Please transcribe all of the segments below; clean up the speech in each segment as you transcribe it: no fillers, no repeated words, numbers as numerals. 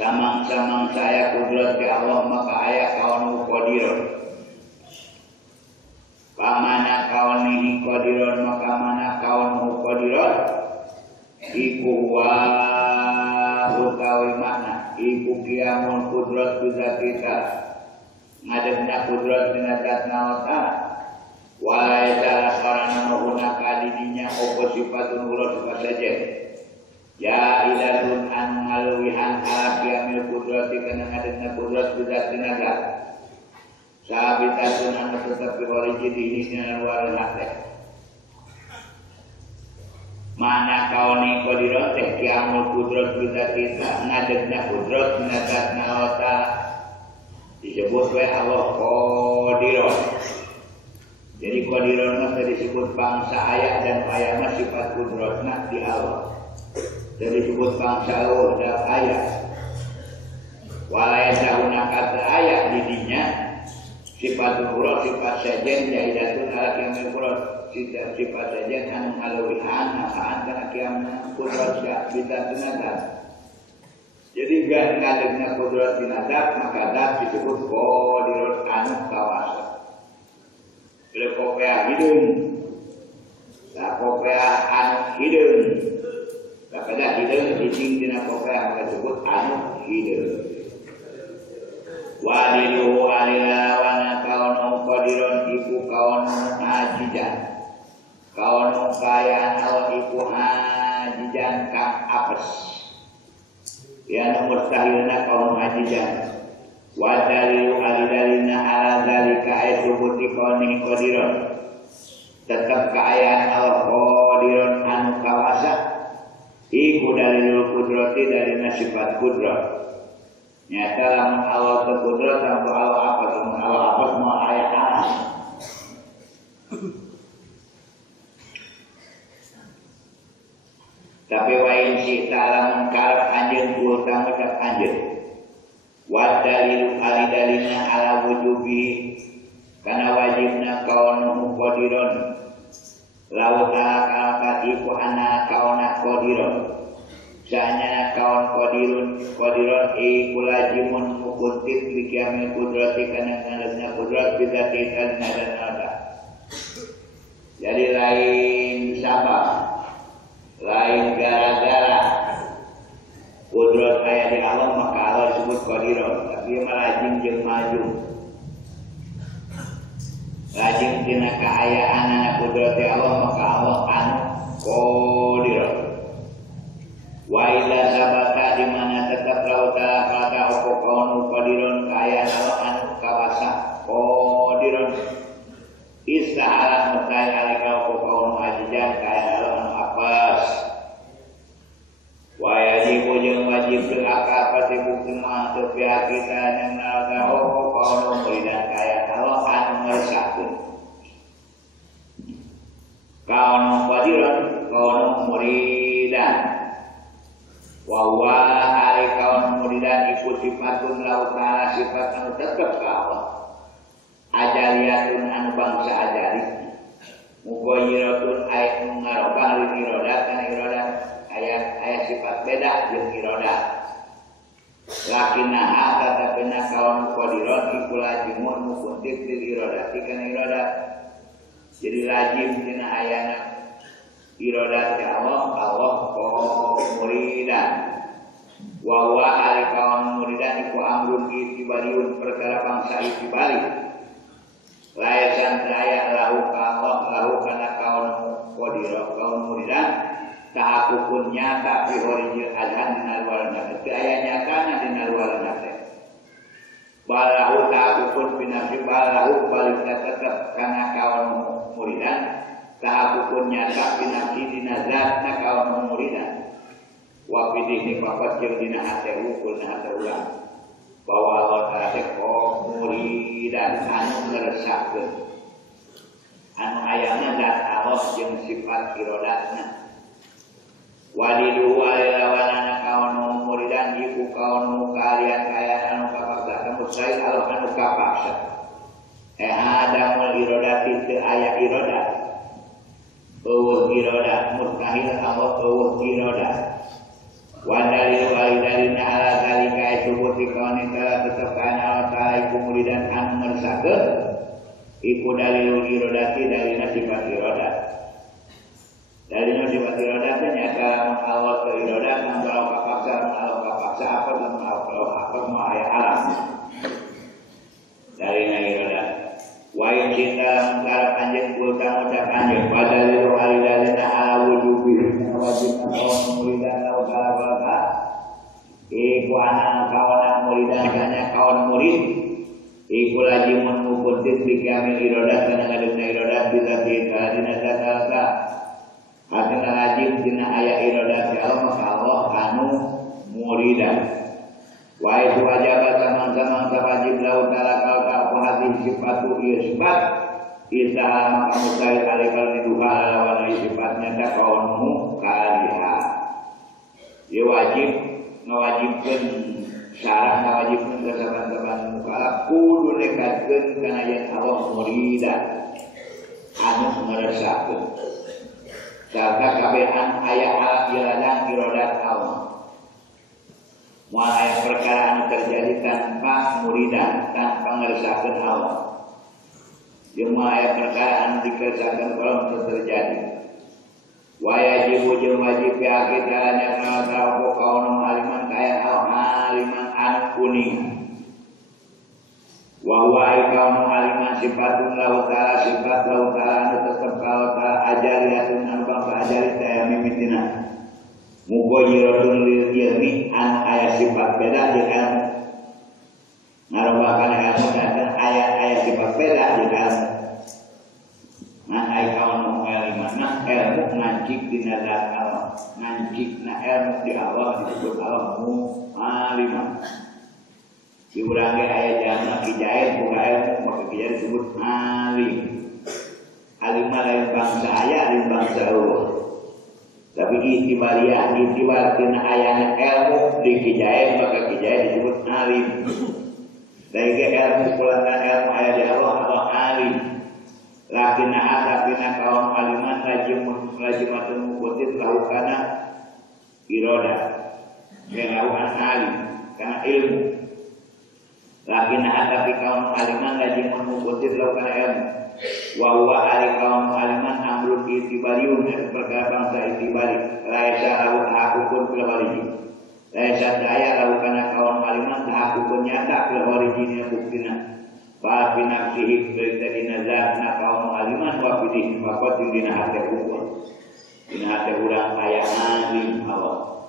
Samang-samang saya kudrat ke Allah maka ayah kaunu qadirun. Pamana kaunihi qadirun maka mana kaunu qadirun. Iku wa utawi makna iku kiamun kudrat bisa kita ngadegna kudrat binatna wa ta'ala. Walai salah sarana menggunakan dirinya opo sifatun ulos sifat saja. Ya iladun an ngaluwihan ala kiamil kudrati kana ngadegna kudrat bisa tenaga. Sahabitatun anu tetap berwali ini luar hati. Mana kauni qadirun teh kiamul kudrat bisa kita ngadegna kudrat binatna wa ta'ala. Disebut oleh Allah qadirun. Jadi qadirun itu disebut bangsa ayat dan ayat sifat kudratna di Allah. Jadi disebut bangsa Allah dan ayat. Walaya dahuna kata ayat didinya sifat kudrat sifat sajen jaidatun ala kiamil kudrat sifat sajen anu ngaluwihan nasaan kana kiamil kudrat bisa tenaga. Jadi gak ngadegna kudrat binadat maka dat disebut qadirun anu kawasa. Bila kopea hidung, tak kopea anu hidung, tak pada hidung dijing dina kopea maka disebut anu hidung. Wadiluhu alilawana kaunu qadirun iku kaunu ajijan, kaunu kayaan awal iku ajijan kang apes. Ya nomor mustahilna kaunu ajijan. Wa dalilu alidalina ala dalika aitu buti kaunihi qadirun. Tetap keayaan Allah qadirun anu kawasa. Iku dalilul kudrati dari sifat kudrat. Nyata lamun Allah terkudrat lamun Allah apa lamun Allah apa semua ayat Allah. Tapi wa in syi'ta lamun karep anjeun kul tamu cak anjeun. Wa dalilu alidalina ala wujubi kana wajibna kaunuhu qadirun law ta'ala iku ana kauna qadirun sanya kaun qadirun iku lajimun mukuntit bi kiamil kudrati kana ngadana kudrat bidzati dan ada. Jadi lain sabab lain gara-gara kudrat aya di Allah maka Allah disebut qadirun. Tapi malajim jeung maju lajim tina kaayaan anak kudrat Allah maka Allah anu qadirun. Wa ila sabata di mana tetap lauta kata opo kaunu qadirun kaayaan Allah anu kawasa qadirun istahalah mutai alika kaum ajijan kaya anu apes wajib jeung wajib jeung akal pati bukti mah teu pihak kita yang nalga kaum muridan kaya Allah anu ngeresakeun kaum qadiran kaum muridan wa ari kaum muridan iku sifatun lau ta'ala sifat anu tetep ka Allah ajaliyatun anu bangsa ajali mugoyiratun ayat ngarobah li irodat kana irodat ayat sifat beda jeung irodat lakinnaha tatapina kaum qadiron iku lajimun mukuntif li irodati kana irodat jadi lajim dina ayana irodat ya Allah muridan wa huwa ari kaum muridan iku amrun itibariun perkara bangsa itibari layasan daya lahu kana kaum qadira kaum muridan tahakukun nyata fi horijil adhan dina luar nate aya nyatana dina luar nate balahu tahakukun binafsi balahu balik tetep kana kaum muridan tahakukun nyata binafsi dina zatna kaum muridan wa bidih papat jeung dina hate ukul na hate ulang bahwa Allah Ta'ala kaum muridan anu ngeresakeun anu ayana zat Allah jeung sifat irodatna walidu walilawanana kaum muridan iku kaum kalian kaya anu kapaksa kamu sai Allah anu kapaksa adamul irodati teu aya irodat eueuh irodat mustahil Allah eueuh irodat wadalil walidalina ala zalika itu bukti kawan telah tetap kana Allah Ta'ala iku muridan anu ngeresakeun iku dalil irodati dalil sifat irodat dalil sifat irodat nyata Allah ke irodat kalau kapaksa apa dan kalau apa mau aya alam dalil irodat wa in cinta mengkarap anjeun kulta ucap anjeun wadalil walidalina ala wujubi wajib kawan muridan lau kalabaka iku anak kawan muridan kanya kawan murid iku lajimun mukuntit bikamil irodat kana ngaduna irodat bisa kita dina datalka hatina lajim dina aya irodat ya Allah maka Allah anu muridan wa itu wajabat samang-samang wajib lau talakal ka hadis sifatu ieu sifat isa maka mustahil alikal niduha lawan sifatnya ta kaunmu kaliha ya wajib ngawajibkeun syarat ngawajibkeun ka saban-saban mukallaf kudu nekatkeun kana yen Allah muridan anu ngeresakeun sarta kabehan aya alat iradah irodat Allah moal aya perkara anu terjadi tanpa muridan tanpa ngeresakeun Allah jeung moal aya perkara anu dikeresakeun kalau terjadi wajib jeung wajib ya kita nya tahu kaum aliman kaya aliman anu kuning wa huwa kaum aliman sifatun lahu ta'ala sifat lahu ta'ala anu tetep lahu ta'ala ajariyatun anu bangsa ajari teh mimitina mugoyiratun lil ilmi an aya sifat beda jeung ilmu ngarobakan ilmu dan aya sifat beda jeung ilmu nah ai kaum aliman nah ilmu ngancik dina zat Allah ngancik na ilmu di Allah disebut Allah aliman di urang ge aya jana kijaen boga ilmu maka kijaen disebut alim alim lain bangsa aya alim bangsa Allah tapi itibar tina ayana ilmu di kijaen maka kijaen disebut alim dari ge ilmu kulangan ilmu aya di Allah alim lakinna asapina kaum aliman lajimatun mukutit lahukana iroda yang lakukan alim karena ilmu lakinna asapi kaum aliman lajimatun mukutit lahukana ilmu wa huwa ari kaum aliman amrun itibariun perkara bangsa itibari laisa lahu tahakukun fil waliji laisa daya lahukana kaum aliman tahakukun nyata fil walijina buktina wa fi nafsihi berita zatna kaum aliman wa fi dihfaqat dina hate hukum dina hate urang aya alim Allah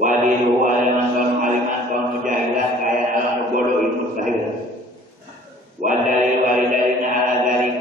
walidu aliman kaum aliman kaum mujahilan kaya alam bodoh mustahil wa dalil walidalina ala dzalik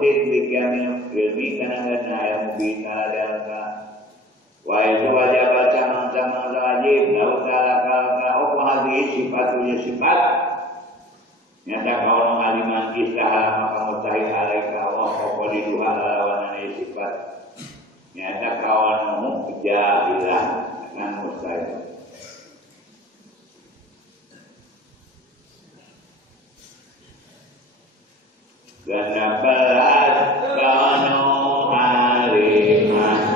mukuntit bikiamin ilmi kana ngana yang mubina dalka wa itu wajib sama-sama wajib lau ta'ala apa hadis sifatunya sifat nyata kawan aliman istahala maka mustahil alaika Allah apa diduha lawanane sifat nyata kawan jahilah dengan mustahil. Ganda belas kanu harimah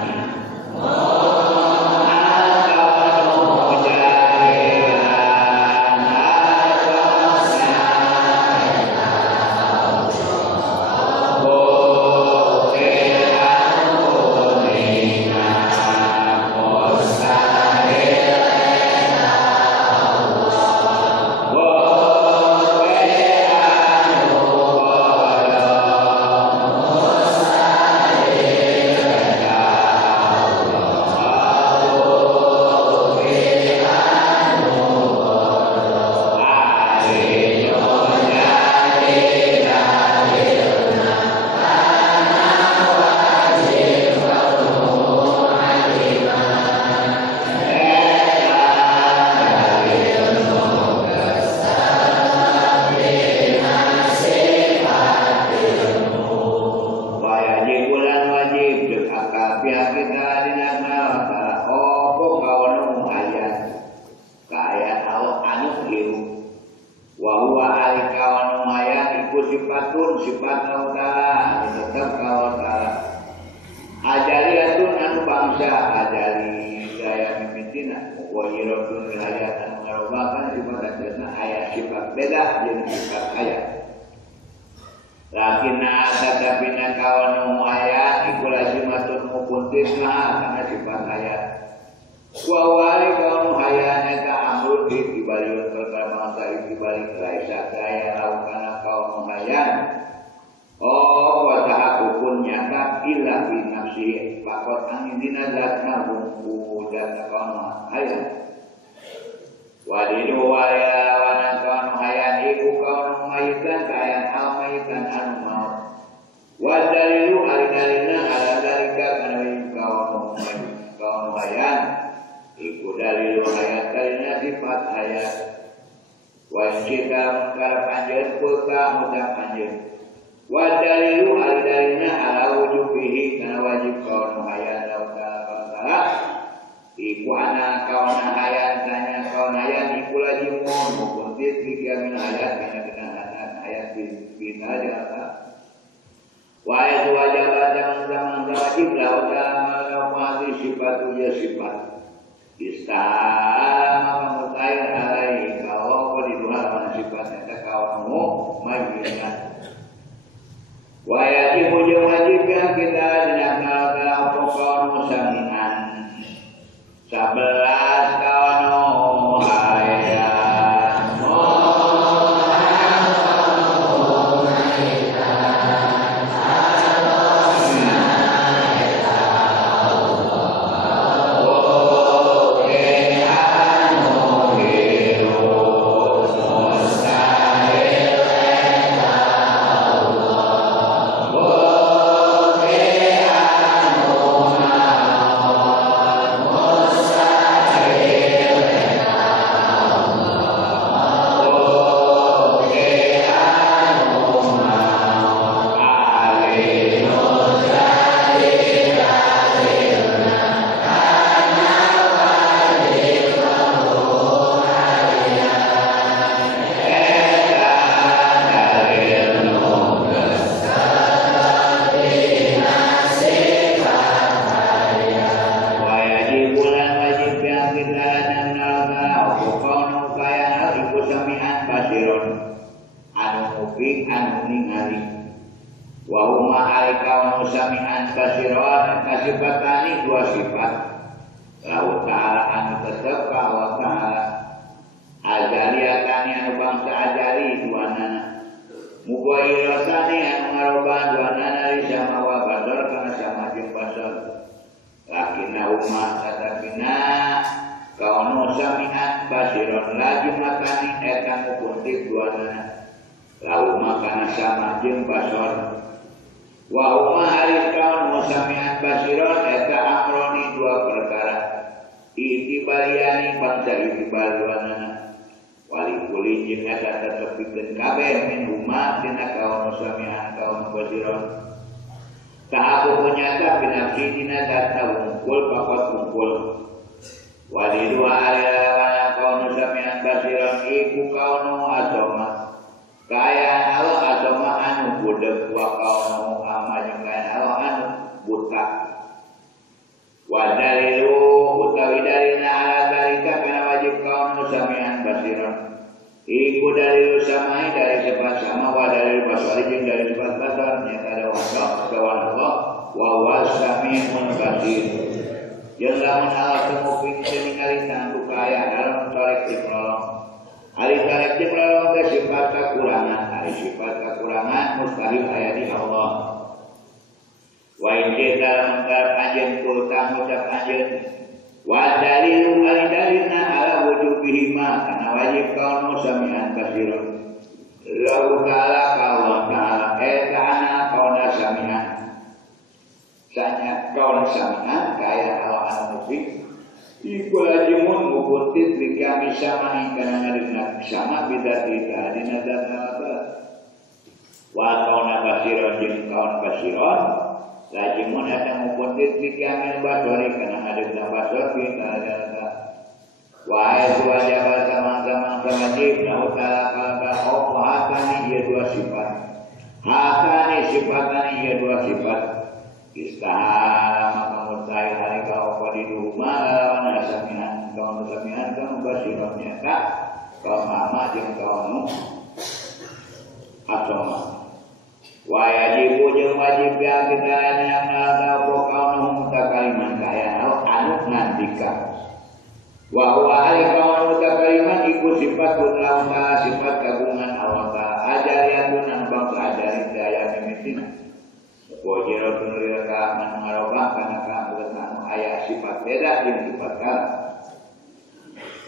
Wa huma alikaun musamian basiron eta amroni dua perkara. Itibariani bangsa itibaruanana. Wali kulin jeung eta tetepikeun kabeh min huma tina kaun musamian kaun basiron. Ta'abu punyata binafsi dina data wungkul pakot wungkul. Wali dua alilawana kaun musamian basiron iku kaunu asoma. Kaya Allah asoma anu budeg wa kaunu amma jeung kaya Allah anu buta. Wa dalilu utawi dalilna ala dalika kana wajib kaun musamian basiron. Iku dalilu samai dari sifat sama wa dalil basari jeung dari sifat basar nyata ada wasaf kawan Allah wa wasamiun basir. Yang lamun Allah temupin seminari tangku kaya dalam tarik dimlolong. Hari tarik dimlolong ke sifat kekurangan. Hari sifat kekurangan mustahil aya di Allah. Wa inji dalam menggarap anjeun kultang ucap anjeun. Wa dalilu alidalilna ala wujubihima kana wajib kaun musamian basirun. Lahu ta'ala Allah ta'ala ta'ana kaun samian. Sanya kaun samian kaya Allah musik. Iku lajimun mukuntit likami samahi kana ngadina sama bidati ta'adina data. Wa kaun basirun jeung kaun basirun. Lajimun ada mukuntit likami basori kana ngadina basor bidata. Wa itu wajib sama-sama wajib lahu ta'ala kalba opo hakani ia dua sifat. Hakani sifatani ia dua sifat. Istahala maka mustahil hari kau pada di rumah lawan asamihan kau musamihan kamu basirah nyata kau mama jeung kau asoma. Wajibu jeung wajib ya kita yang nada kau mutakaliman kaya anu ngandika. Wa huwa ali kau mutakaliman iku sifat lawan sifat kagungan Allah Ta'ala ajariyatun an bangsa ajari daya mimitina. Wajiratun liraka mengarobah karena kamu ayat sifat beda dengan sifat kalah.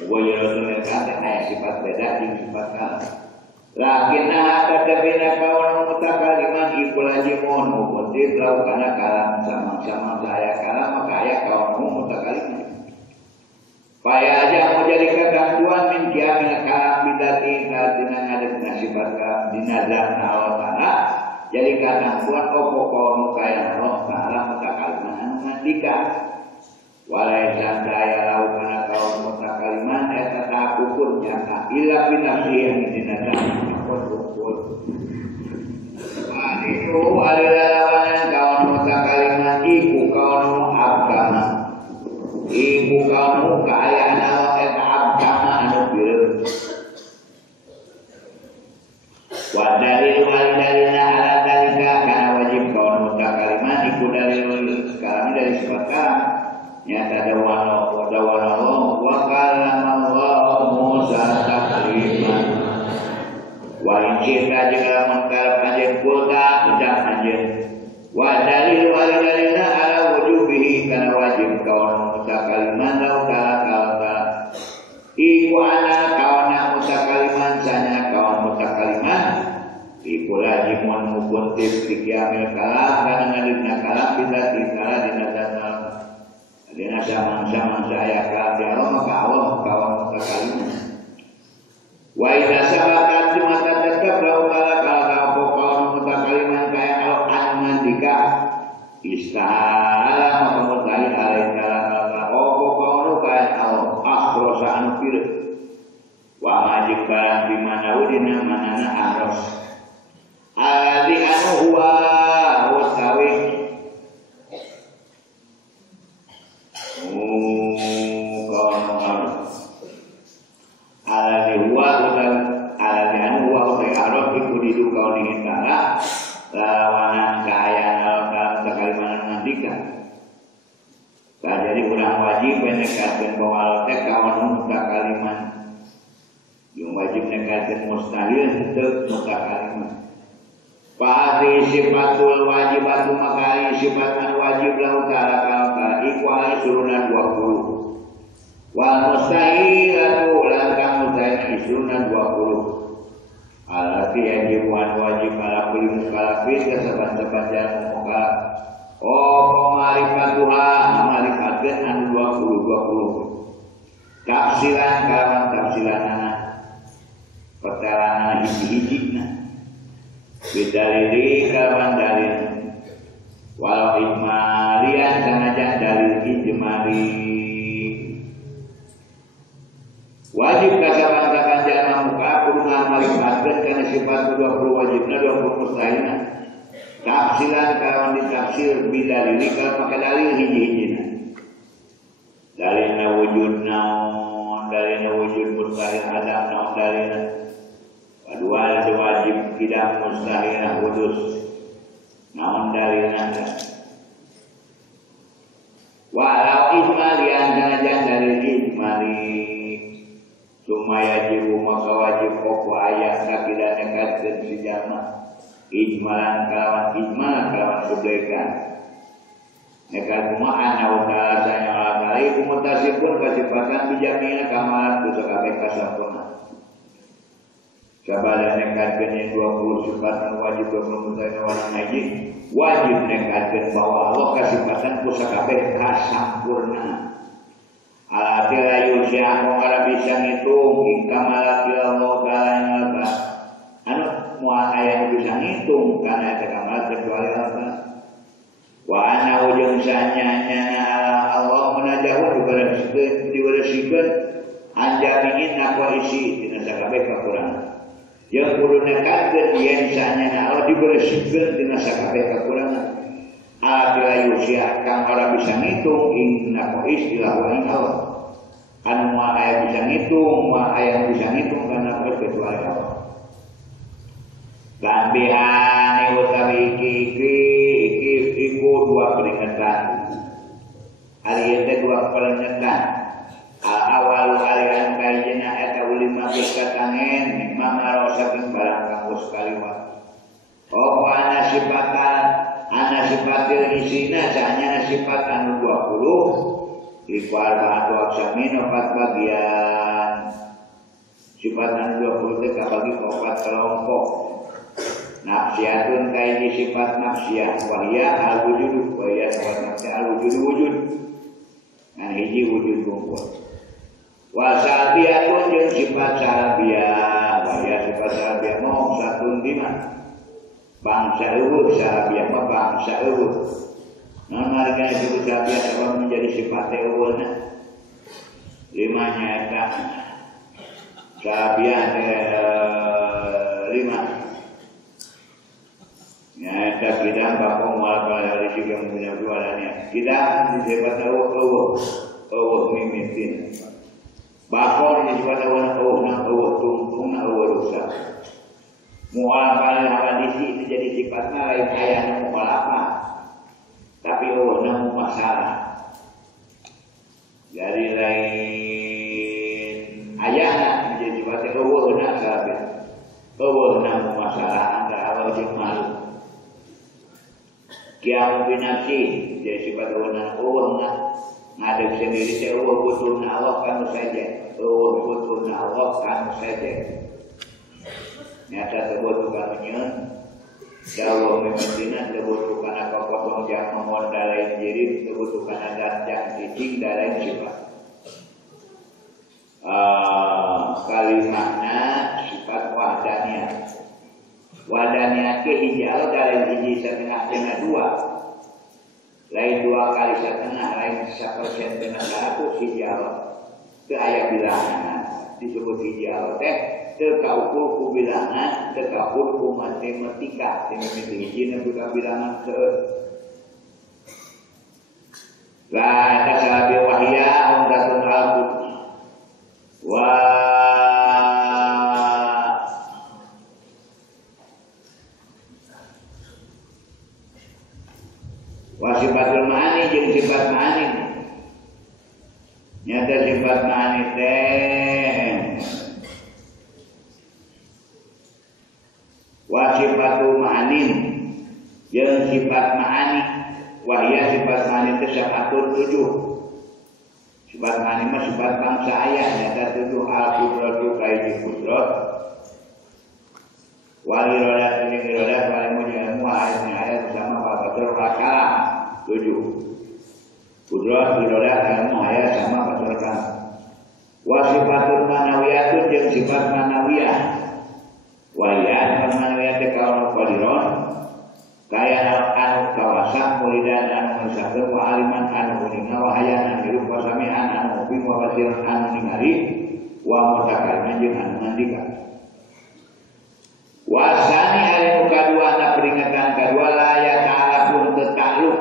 Wajiratun liraka ayat sifat beda dengan sifat kalah. Lakinna tadabina kawan mutakaliman iku lajimun mukuntit lau karena kalam sama-sama saya kalam maka ayat kawan mutakaliman. Paya aja mau jadi kegantuan min kiamin kalam bidati karena ada sifat kalam dinazar Allah Ta'ala. Jadi kata buat opo kaya Allah Ta'ala mutakaliman mandika. Walai sandaya lau kana kaum mutakaliman eta takupun nyata illa binafsi yang dinazar akut-ukut. Itu alilalawanan kaum mutakaliman iku kaum abgama. Iku kaum keayaan Allah eta abgama anu bireu. Wa dalil walidalina ala dalika kana wajib kaum mutakaliman iku dalil kalam dari sifat kalam nyata dawana Allah wa kalama Allah Musa takliman wa injita juga mengkarap anjen kulta ucap anjen wa dalil walidalina ala wujubihi kana wajib kaum mutakaliman lau kala iku ana kawana mutakaliman sanya kawan mutakaliman iku lajimun mukuntif dikiamil kalam kana ngadina kalam kita dikala dinazana dina sama-sama saya kalam di Allah maka Allah kawan mutakaliman wa idza sabakat maka tetap lau kala kawan mutakaliman kaya kalau anu ngandika istahala maka mutahil alaih kala kawan kaya Allah akhrosa anu pireuh wa majib barang bimana udina manana aros alladhi anu huwa wasawi alladhi huwa alladhi anu huwa utai aros iku didu kaunihin ta'ala lawanan keayaan dalam sekalimanan mandikan. Jadi urang wajib menekatkan bahwa teh kawan mutakaliman yang wajib nekatkan mustahil untuk mutakaliman. Fahadi sifatul wajibatu makari sifatan wajib lahu ta'ala kalka ikwali surunan 20 wal mustahilatu langkang mustahil surunan 20 alati yajibuan wajib ala kulli mukallafin kasaban-saban jalan mukallaf. Oh marifatuha marifatkeun anu 20 tafsiran kalawan tafsiranana perterana hiji-hijina bidalili kalawan dalil walau ijmalian sanajan dalil ijmali wajib kasaban-saban jalan mukallaf kudu marifatkeun kana sifat 20 wajibna 20 mustahilna tafsiran kalawan ditafsir bidalili kalau pakai dalil hiji-hijina dalilna wujud naon dalilna wujud mustahil adam naon dalilna kedua ada wajib tidak mustahil wudus naon dalilna walau ijmali sanajan dalil ijmali sumaya jibu maka wajib pokok ayat sakidah nekatkeun si jalma ijmalan kalawan sublekan nekat kumaha naudala sanya alai kumutasipun kasifatan bijamina kamalat kusakabe kasampurna sabada nekatkeun 20 sifat wajib 20 mustahil warna haji wajib nekatkeun bahwa Allah kasifatan kusakabe kasampurna alati layu siang ora bisa ngitung kamalat Allah ta'ala anu mual ayah bisa ngitung karena ada kamalat kecuali Allah wa ana ujung sanyanya Allah menajahu diberesikeun anjamiin aku isi dina sakabeh kakurangan yang kudu nekatkeun yen sanyana Allah diberesikeun dina sakabeh kakurangan ala yusia kang ora bisa ngitung inna istilah wa Allah anu mual ayah bisa ngitung mual ayah bisa ngitung karena kecuali Allah Lambihan utawi iki iku dua peringatan. Hari itu dua peringatan. Awal aliran kaijena eta ulima bikatangen mamaro saking barang kanggo sekaliwat. Oh ana sifatil isina sanya sifat anu 20 iku arba'atu aqsamin 4 bagian. Sifat anu 20 teh kabagi 4 kelompok. Nafsiyatun kaini sifat nafsiyah wahya al-wujud wahya sifat nafsiyah al-wujud wujud nah hiji wujud kumpul wasalbiyatun jeung sifat salbiyah wahya sifat salbiyah mau satun dina bangsa eueuh salbiyah mah bangsa eueuh naon marga sifat salbiyah sabab menjadi sifat eueuhna limanya eta salbiyah lima ya kita kidang bakong wal pada juga punya jualannya kidang disebut awak mimitin bakong disebut awak tungtung awak rusak mual pada hadisi itu jadi sifatnya lain ayahnya mual apa tapi awaknya masalah dari lain ayahnya menjadi sifatnya awaknya sahabat awaknya masalah antara awak jeung malu kiamu binafsi jadi sifat Allah ngadep sendiri saya Allah butuhna Allah kamu saja Allah butuhna Allah kamu saja nyata terbutuhkan menyen dawa memendina terbutuhkan apa kosong yang memodalai diri terbutuhkan adat yang cicing dan sifat kalimatnya sifat wadaniyah ke hijau dalam hiji setengah dengan 2 lain 2 kali setengah lain 1% dengan 100 hijau ke ayat bilangan disebut hijau teh terkaukur ku bilangan terkaukur ku matematika dengan hiji bukan bilangan ke la tasabi wahya umdatun al-qud wa sifatul ma'ani jeung sifat ma'ani nyata sifat ma'ani teh wa sifatul ma'ani jeung sifat ma'ani wahya sifat ma'ani teh 7 sifat ma'ani mah sifat bangsa ayah nyata 7 al-qudratu kaiji qudrat Wali roda kuning roda wali mulia ayat bersama batur rakalah 7. Kudrat roda ilmu ayat sama batur rakalah. Wasifatul manawiyatun jeung sifat manawiyah. Walian manawiyah teh kaum qadiron kaya anu kawasan muridan anu misalkeun wa aliman anu uninga wa hayanan hirup wa samian anu mubi wa basiran anu ningali wa mutakalliman jeung anu ngandika. Wasani ari nu kadua na peringatan kadua la ya ta'ala pun tetakluk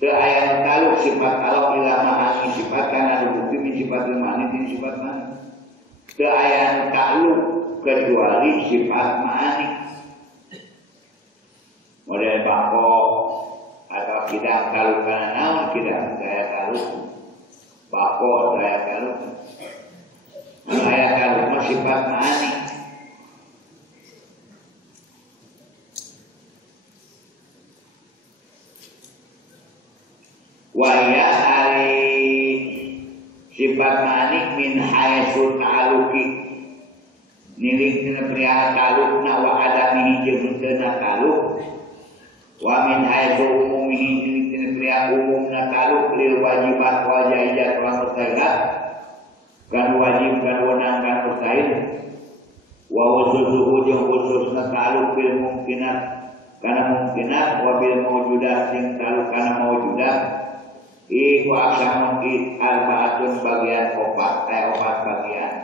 teu aya taluk sifat taluk ilama ani sifat kana bukti min sifat mani din sifat mani teu aya takluk kecuali sifat mani model bako atau kidang taluk kana naon kidang daya taluk bako daya taluk daya taluk sifat mani. Waya ari sifat manik min haitsu ta'aluki nilingkeun pria talukna wa adamihi jeung teu taluk wa min haitsu umumihi nilingkeun pria umumna taluk lil wajibat wa jaizat wa mustahilat kan wajib kan wenang kan mustahil wa khususuhu jeung khususna taluk bil mungkinat kana mungkinat wa bil mawjudat jeung taluk kana mawjudat. Iku aksamun arbaatun bagian opat bagian.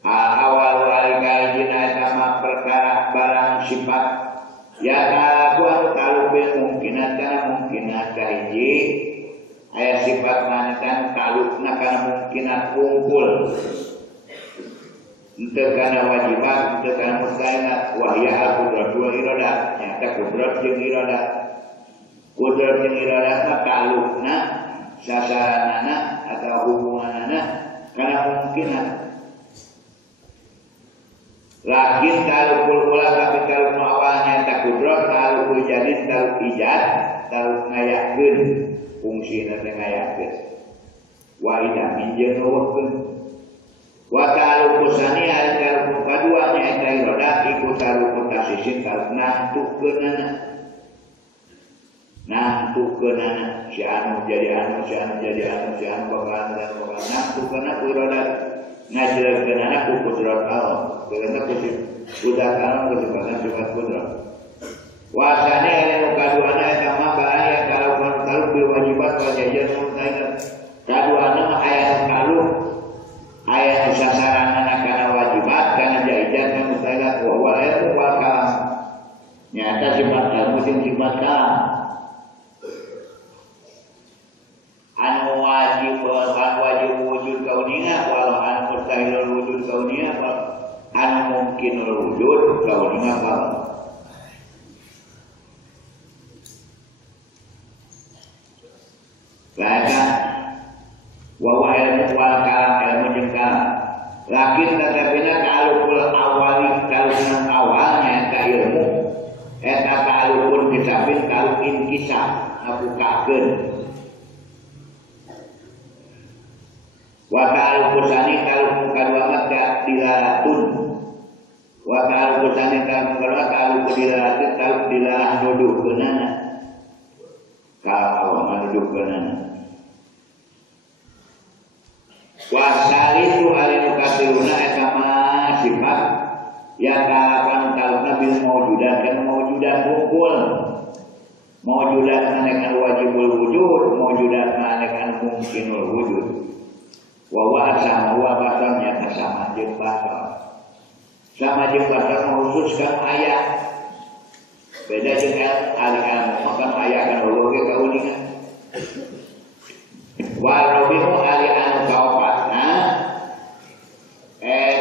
Awal alika jina sama perkara barang sifat. Ya talaku anu talubil mungkinat kana mungkinat kahiji. Aya sifat manitan talukna kana mungkinat kumpul. Henteu kana wajibat, henteu kana mustahilat. Wahya al-qudrat wal iradat. Nyata kudrat jeung iradat. Kudrat yang iradat talukna sasaranana atau hubunganana karena mungkinan lakin talukul ula tapi taluk awalnya tak kudrat talukul jadi taluk ijad taluk ngayakeun fungsina teh ngayakeun wa idah minjeun nuwuhkeun wa talukul sani ari talukul kadua nyaeta iradat iku talukul tasisin taluk nahtukeunana nahtukeunana si anu jadi anu si anu jadi anu si anu bakalan dan bakalan nahtukeunana kurodat ngajelekeunana ku kudrat Allah karena kudrat Allah merupakan sifat kudrat wasane aya nu kaduana eta mah barang ya kalau bil wajibat wa jajan mustahil kaduana mah aya nu taluk aya nu sasaranana kana wajibat kana jaizat kana mustahil wa huwa ilmu wal kalam nyata sifat ilmu jeung sifat kalam anu wajib wujud kaunina walau anu mustahilul wujud kaunina anu mungkinul wujud kaunina walau laka wa ilmu wal kalam ilmu jeung kalam lakin tatapina ta'alukul awali talukun awalnya eta ilmu eta ta'alukun kisabin talukin kisah ngabukakeun wa ta'al kusani kalau kadua mata dilalatun wa ta'al kusani kalau dilalatun kalau dilalah nuduhkeunana kalau nuduhkeunana wa salitu alinu katiruna eta mah sifat ya talapan taluna bil mawjudat kan mawjudat kumpul mawjudat manekan wajibul wujud mawjudat manekan mungkinul wujud wa sama wa basarnya sama jeung basar sama jeung basar mengkhususkan ayat beda jeung al-ilmu makan ayat kan ulungge kauningan wa rabihu al-anu kaopatna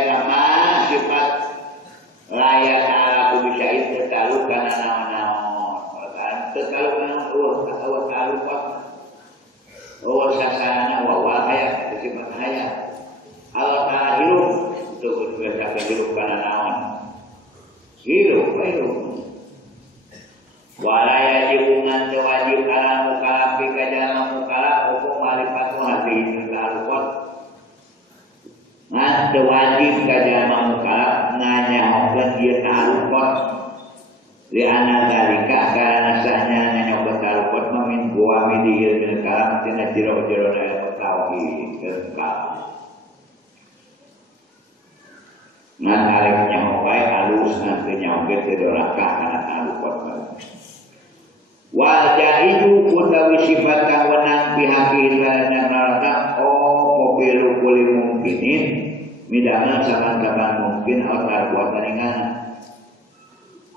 sama sifat layak ala bisa itu taluk kana naon-naon taluk naon taluk sasana wa hayat sifat hayat Allah Ta'ala hirup untuk biasa hirup kana naon hirup walaya jibungan wajib ala mukalaf kajana mukalaf hukum marifatu hadirin al-qad ngan wajib kajana mukalaf nganyahokeun ieu tarukot li anna dalika karana sahnya nganyahokeun tarukot min gua min ilmu kalam tina jero-jero ilmu tauhid kekal ngan arek nyahokai alus ngan teu nyahoke teu doraka kana tarukot wal jaidu utawi sifat kang wenang pihaki lan neraka kopilu kuli mungkinin midana saban kapan mungkin otar buat taringan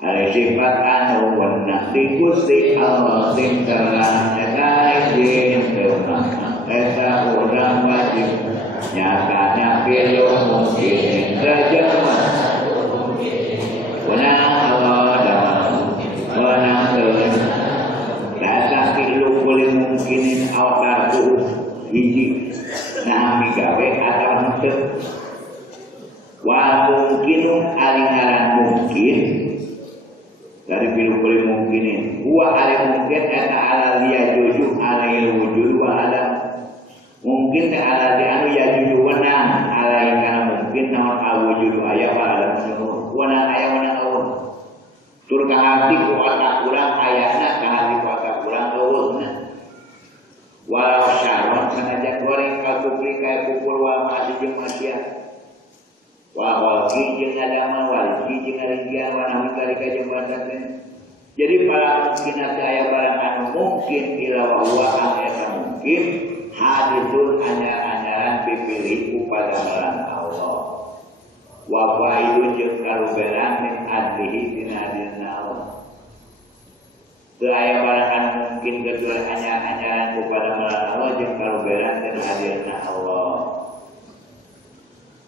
ada sifat anu wenang di Gusti Allah sing terang eta izin teunang eta urang wajib nyatana pilu mungkinin terjemah wenang Allah damang wenang teunang datang pilu kuli mungkinin otar hiji nah migawe atau henteu wa mungkinun alingaran mungkin dari pilih-pilih mungkinin huwa alim mungkin eta ala liya juju alail wujud wa adam mungkin te ala di anu ya juju wenang alail kana mungkin naon awujud aya wa adam wenang aya wenang eueuh tur ka hati ku otak urang ayana ka hati ku otak urang eueuhna walau syaron sanajan goreng kalkupli kaya kupur wa masih jeung maksiat wa holki jeung adama walki jeung arigian wa nawi kalika jeung bandakeun jadi para mungkinat aya barang anu mungkin ila wa huwa ang eta mungkin hadithun anyar-anyaran pipilih pada ngaran Allah wa faidun jeung karuberan min adlihi tina adilna Allah teu aya barang anu mungkin kecuali anyar-anyaran kepada ngaran Allah jeung karuberan tina adilna Allah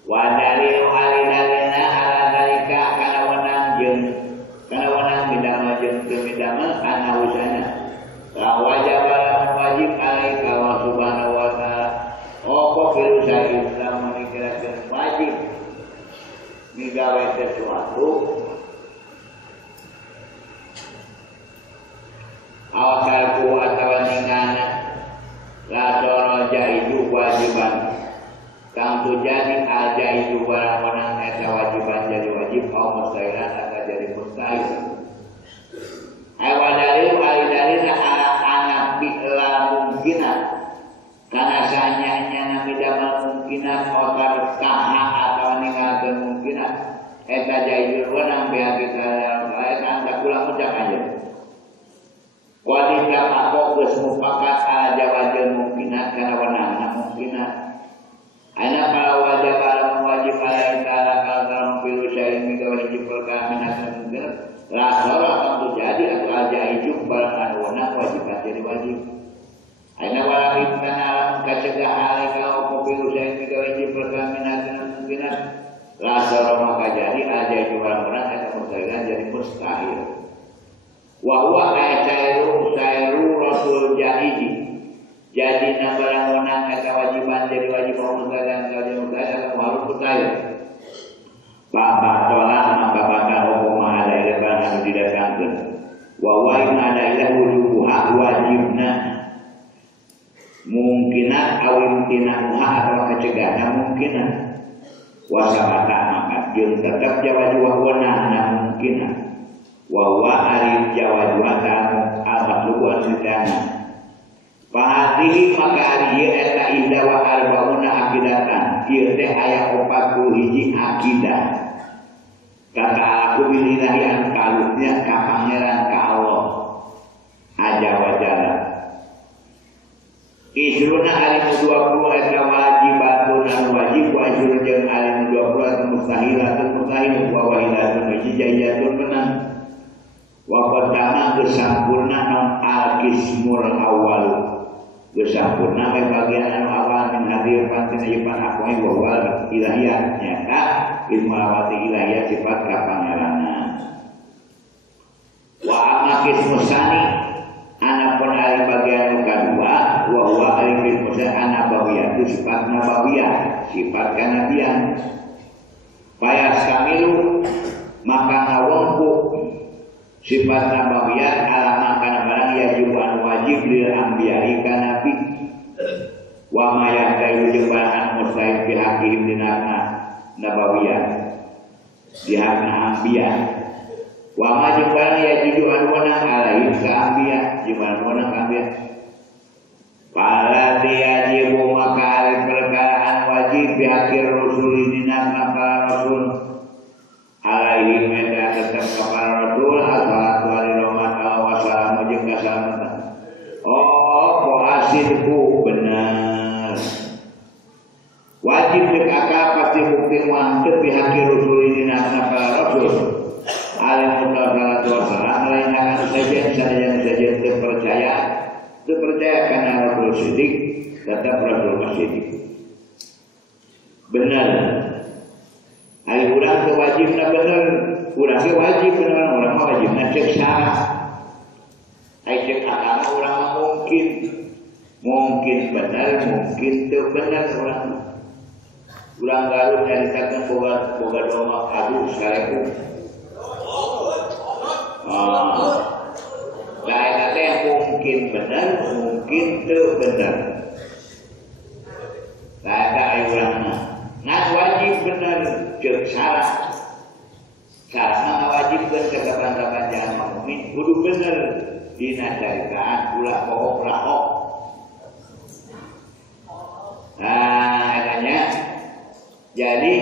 wa dalil alidalina ala dalika kana wenang bidama jeung teu bidama ana usana wajib wajib alaika wa subhanahu wa ta'ala fil Islam memikirkan wajib migawe sesuatu awakalku atawa ningana la soroja itu wajiban kang jadi aja itu barang menang eta wajiban jadi wajib au mustahilan atau jadi mustahil awadalil alidalina ala anak bi'la mungkinat karena sanyanya nami damal mungkinat otar kaha atau ninggalkan mungkinat eta jahil wenang biar kita eta anda pulang ucap aja wadika pakok mufakat ala jawajil mungkinat karena wenang mungkinat aina kalau wajib alam wajib alai ta'ala kalau pilu syai'in migawa hijib perkaminat mungkin rasara tentu jadi atau aja hijib barang anu wenang wajib jadi wajib aina walau imkan alam kacegah alai kalau pilu syai'in migawa hijib perkaminat mungkin rasara maka jadi aja hijib barang wenang atau mustahilan jadi mustahil wa huwa sairu rasul jahidi jadi nambaran wenang eta wajiban jadi wajib mustahilan jadi mustahilan atau harus mustahil bapak tolak maka bakal hukum ada ilah anu didatangkeun wa wain ada ilah wujubuha wajibna mungkinat awim tinaha atau kecegahna mungkinat wasabata maka jeung tetep jawab wenang mungkinat wa wa arif jawab al-matlub al-sidana Fahatihi maka ari eta inda wa arbauna akidatan ieu teh aya 41 akidah kata aku bilillahi an kalutnya ka pangeran ka Allah aja wajala isruna ari 20 eta wajibatun anu wajib wa isrun jeung ari 20 eta mustahilatun mustahil wa wahidatun jajatun menang wa qadama gesampurna non al-qismul awal bersempurna bagian anu awal min hadir pantina ipan akoi bahwa ilahiyat nyata ilmu lawati ilahiyat sifat kapangerana wa amakis musani anak penari bagian kedua wa huwa alifil musani anak bawiyah itu sifat nabawiyah sifat kanabian payas kamilu maka ngawongku sifat nabawiyah alamak kana barang ya juban wajib lil anbiya'i kana nabi wa ma yaqulu jeung barang mustahil fi haqqihim dinana nabawiyah dihakna ambia wa ma jeung ya jujuan wana alaihi ka ambia jujuan wana ka ambia para dia jibu maka alih perkaraan wajib bihakir rusul dinakna para rasul alaihi meda tetap ka para rasul assalatu alaihi wasallam jeung kasalamatan oh asidku benar wajib dek akal pasti bukti mantep bihakir rusul dinakna para rasul alaihi wasallam lain akan saja terpercaya karena Rasul Siddiq tetap Rasul Siddiq benar hari urang ke wajibna benar urang ke wajib benar urang wajibna cek salah ai cek agama urang mungkin benar mungkin teu benar urang garuk nyaritakeun boga doma kadu saleku lain ada yang mungkin benar, mungkin tidak benar. Tak ada ayurana. Ngan wajib benar, cek salah. Salah wajibkan kegapan-gapan jangan mukmin, kudu benar. Dina caritaan ulah bohong. Nah, adanya. Jadi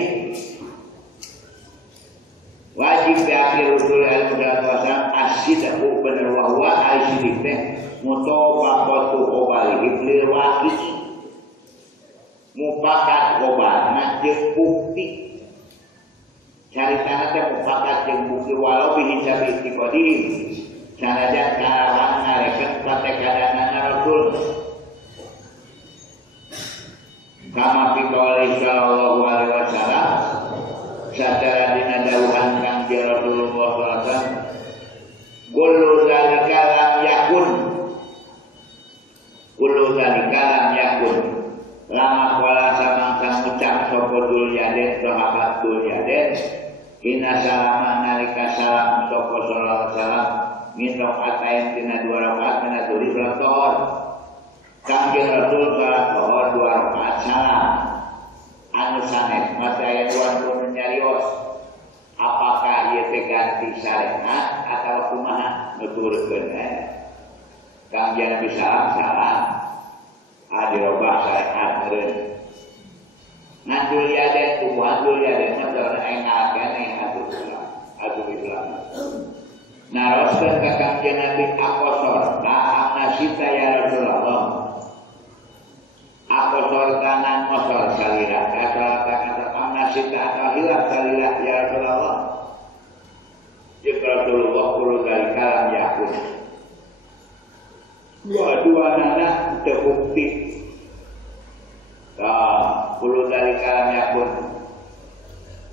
wajib bihakir rusul al-musallam asyidahu benar wahwa aisyidik teh mutawafatu obalihim lil waqi mupakat obalna jeung bukti caritana teh mupakat jeung bukti walau bihisabi istiqodihim sanajan kalawan ngarekeun patekanana rasul kama fi qouli sallallahu alaihi wasallam secara dina dawuhan kang Rasulullah SAW kullu zalika lam yakun lama pola samangsa ngucap sapa Dul Yaden sahabat Dul Yaden hina salama nalika salam sapa sallallahu alaihi wasallam min rakaat tina 2 rakaat mina duri salat zuhur Kanjeng Rasul salat zuhur 2 rakaat salam anu sanes mata aya tuan nyarios apakah ieu teh ganti syariat atau kumaha nuturkeun Kanjeng Nabi salam adirobah syariat meureun ngandul yaden tubuh yaden mah dalam engalkeun yang atuh Islam naroskeun ka Kanjeng Nabi akosor amna sita ya Rasulullah akosor kanan mosor salira sita atau hilaf salirah ya Rasulullah jika Rasulullah kulo dari kalam yakun dua anak terbukti kulo dari kalam yakun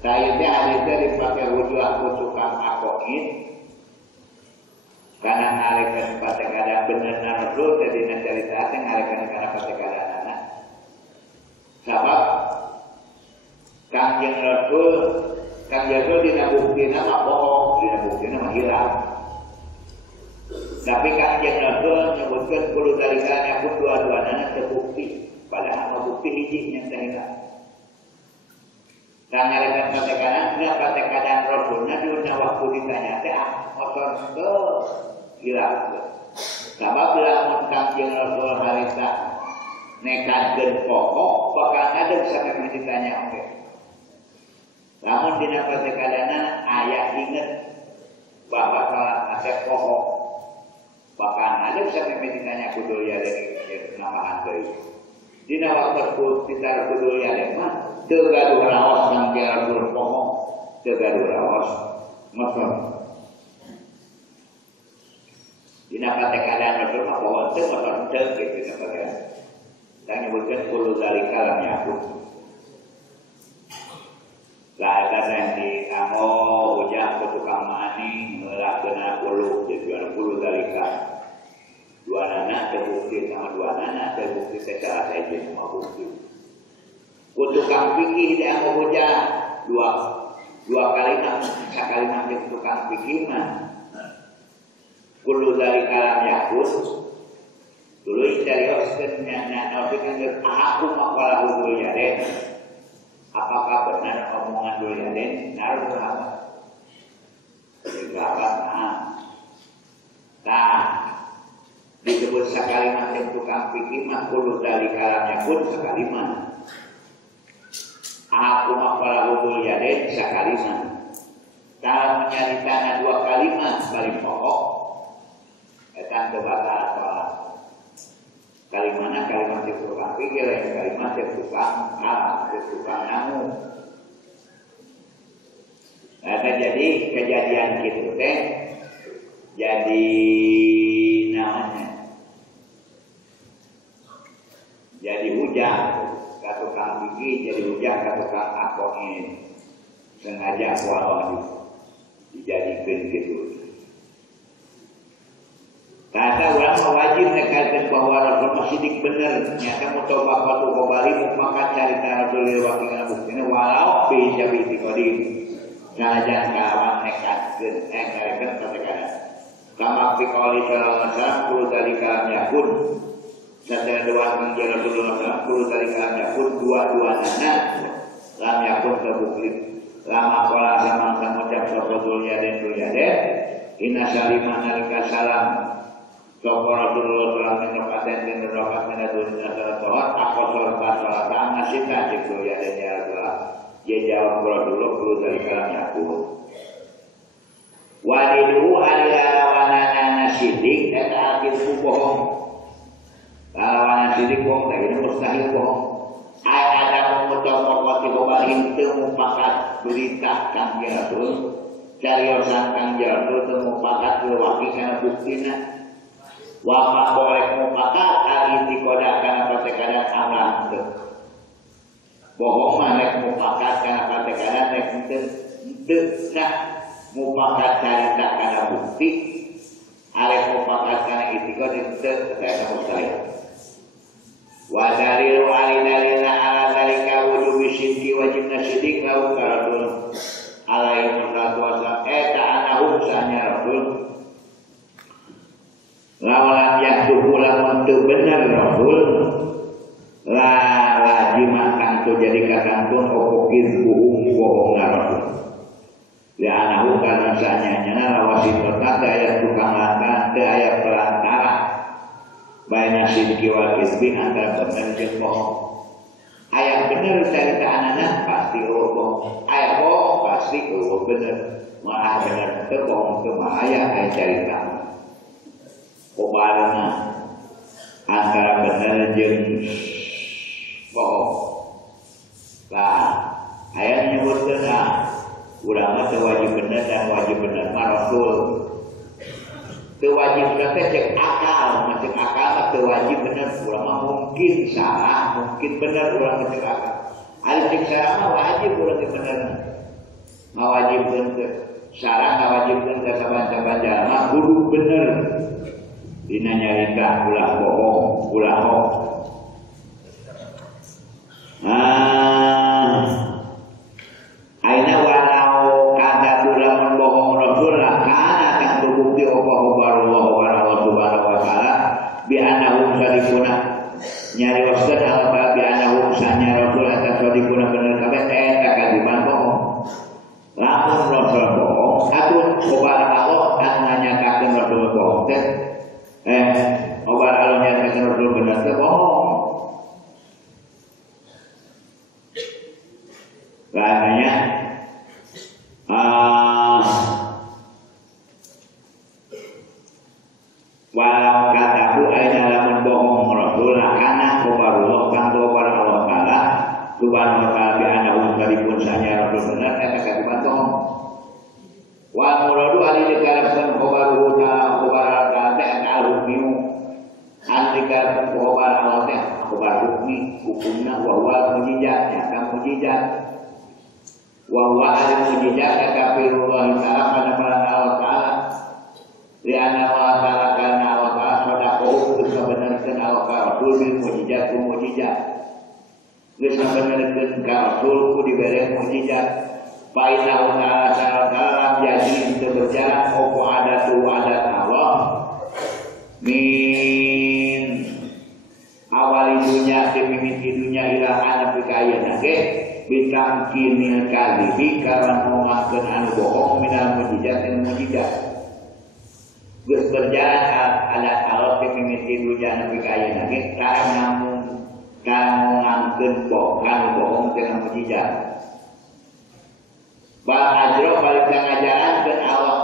sayutnya hadisnya dipakai wujud aku tukang akoin karena ngalekan pada kadang bener Rasul jadi cerita ngalekan karena pada kadang anak sabab Kanjeng Rasul dina buktina mah bohong, dina buktina mah hilang. Tapi Kanjeng Rasul nyebutkan kulo dalikannya pun dua-duanya terbukti, padahal mah bukti hiji yang hilang. Dan ngalekan patekanan Rasulna diuna waktu ditanya teh motor teu hilang. Sabab lamun Kanjeng Rasul harita nekatkeun pokok bakal ngadeg sampai ditanya oke. Namun dina patekadana ayat inget bahwa salat asep pokok bakal ada sampai ditanya kudul ya dari namahan deui. Dina waktu kita kudul ya mah teu gaduh raos kang jalan pokok, teu gaduh raos motor. Dina patekadana itu mah pokok teu motor teu gitu sabaga. Dan nyebutkan kulo dari kalam yakut. Lah ada yang di amo ujah ke tukang mani ngelakeun kulo tujuan kulo dalika. Dua anak terbukti sama dua anak terbukti secara saja semua bukti. Ku tukang fikih di amo ujah dua kali sekali nanti tukang fikih mah. Kulo dalika lam yakut. Dulu carioskeun nya nabi kan aku makola hulu ya deh. Apakah benar omongan Dzulyaden? Naruh apa? Dikatakan, nah, disebut sakalimat yang tukang fikih mah kudu dari kalamnya pun sakalimat. Aku mapalah Dzulyaden sakalimat. Kalau menyarikan dua kalimat balik pokok, etan tebatal soal. Kalimatnya kalimat yang tukang fikih, lain kalimat yang tukang yang tukang namu. Nah, jadi kejadian gitu teh, jadi namanya, jadi hujan, ke tukang fikih, jadi hujan ke tukang akongin, sengaja kuala dijadikan gitu. Kata ulama wajib menekankan bahwa Rasul masyidik benar. Nyata mutoba patu kobali mufakat cerita Rasul lewat dengan buktinya walau bisa bitikodi. Sajan kawan nekatkan, karekan katakan. Kama fikoli sallallahu alaihi wasallam kulu dari kalam yakun. Setelah doa tinggi Rasulullah SAW kulu dari kalam yakun dua-dua nana lam yakun terbukti. Lama kola sama ucap sopo Dzulyaden Inna salimah nalika salam sopo Rasulullah SAW menerokaten dan menerokat menadunina salat sholat aku sholat nasita cik Dzulyaden ya Rasulullah. Dia jawab Rasulullah kulu dari kalam yakun. Wadidu alilawanana nasidik eta akhirku bohong. Lawanana sidik bohong, tak ini mustahil bohong. Ada memutopokoti kobalin temupakat berita kang Rasul. Cariosan kang Rasul temupakat lewaki karena buktina. Wapa boleh mupakat aliti kodak karena patekadan amlah itu. Bohong malek mupakat karena patekadan nek itu nah mupakat carita karena bukti. Alek mupakat karena itiko itu karena mustahil. Wa dalilu alina ala dalika wujubi sidqi wajibna siddiq lahu karadun alaihi wassalatu wassalam anahu sanya Rasul lawan yahduhu lamun teu bener Rasul la wajib akan tu jadi kakantun opokir bohong Rasul ya anahu karena sanya nyana lawasitota daya tukang lantaran daya perantara baina sidqi wal kisbi antara benar jeung bohong. Aya bener cerita anak pasti bohong. Aya bohong pasti bener. Malah bener teu bohong teu aya cerita. Kobarna antara bener jeung bohong. Lah, aya nyebutkeun urang mah teu wajib bener dan wajib bener mah Rasul. Teu wajib berarti cek akal, macam akal teu wajib bener, urang mungkin salah, mungkin bener urang cek akal. Ari cek salah mah wajib urang bener. Ngawajibkeun teh salah ngawajibkeun ka saban-saban jalma kudu bener. Dina nyarita ulah bohong, ulah hoax. Aina walau kada lamun bohong Rasulullah bukti Allah subhanahu wa ta'ala bi anahum sadikuna nyari waskan Allah bi anahum sanya Rasul atas sadikuna bener kabeh eta kadiban bohong lamun Rasul bohong atun obar Allah anu nyatakeun Rasul bohong teh obar Allah nyatakeun Rasul bener teh bohong katanya walau kataku aina lamun bohong Rasul kana kobarullah kang kobar Allah taala subhanahu wa taala bi ana usaripun sanya Rasul bener eta kadiban bohong wa muradu ali dikarepkeun kobaruhu taala kobar taala eta al-hukmu dikarepkeun kobar Allah teh kobar hukmi hukumna wa huwa mujizat ya kan mujizat wa huwa al-mujizat kafirullah taala kana barang Allah taala liana Allah taala kana Allah taala sadaqahu kebenarkeun Allah ka Rasul bil mujizat ku mujizat geus sabenerkeun ka Rasul ku dibere mujizat fa inna ta'ala salam jadi itu berjalan opo adatu adat Allah min awal dunya ke mimiti dunya ila anak ke ayeuna ge bitamkinil kalibi karan ngomongkeun anu bohong minal mujizatin mujizat. Geus berjalan alat alot mimiti duja nepi ka ayeuna ge namun ngangkeun bohong tina mujizat. Bal ajro balik ngajarankeun Allah,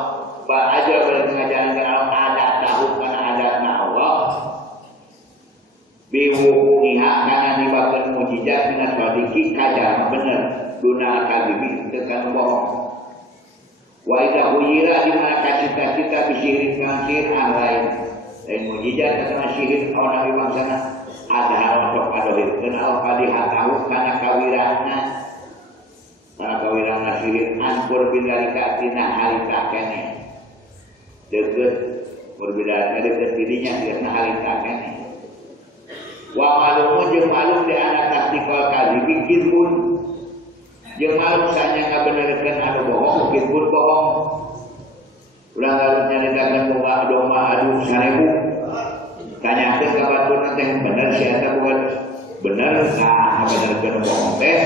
bal ajro balik ngajarankeun Allah ada tahu kana adatna Allah. Biwukuniha kana dibakeun mujizat minat sadiki kajar bener duna kalibi tekan bohong. Wa idza uyira di mana cita-cita bisirin kangkir lain mujizat kana sihir kawan nabi bangsana ada untuk adohirkeun Allah kadihatahu kana kawirahna sihir anpur bidarika tina harita kene deukeut berbeda deukeut dirinya tina harita kene. Wa malumu jeung malum di anak taktikal kalibi kizbun jeung malum sanya ngabenerkeun anu bohong kizbun bohong. Ulah harus nyaritakeun boga domba adu 1000 tanyakeun ka baturna teh bener si eta bukan bener ngabenerkeun bohong teh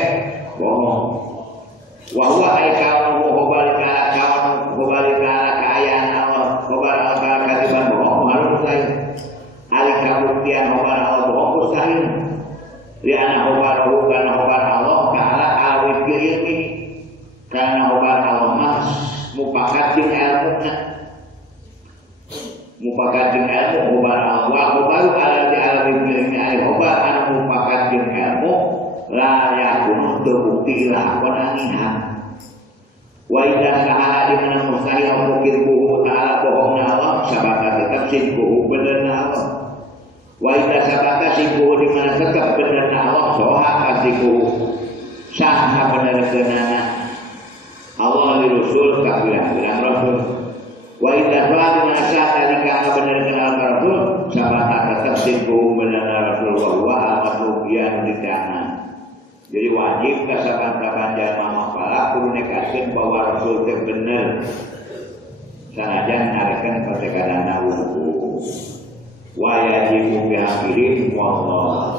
bohong. Wa huwa aikal mubalikala kawan mubalikala kaayaan Allah mubalikala kadiban bohong malum lain ali kabuktian Allah bohong mustahil li ana hubaru kana hubar Allah taala awit ilmi kana hubar Allah mas mupakat jeung ilmuna mupakat jeung ilmu hubar Allah wa hubaru ala di alam ilmi ai hubar anu mupakat jeung ilmu la yakun terbukti lakon angihan. Wa idza sahala di mana mustahil mukirbuhu ta'ala bohongna Allah sabaka tetap sidquhu benerna Allah. Wa idza sabaka sidquhu di mana tetap benerna Allah soha sidquhu sah benerkeunana Allah li rasul ka bilang rasul. Wa idza sahala di mana sah dalika benerkeunana rasul sabaka tetap sidquhu benerna rasul wa huwa al-maqlubiyan di tanah. Jadi wajib kasaban-saban jalma mapala kudu nekaskeun bahwa rasul teh bener. Sanajan ngarekeun pertekadanna wuku. Wa yajibu bihaqihi wallah.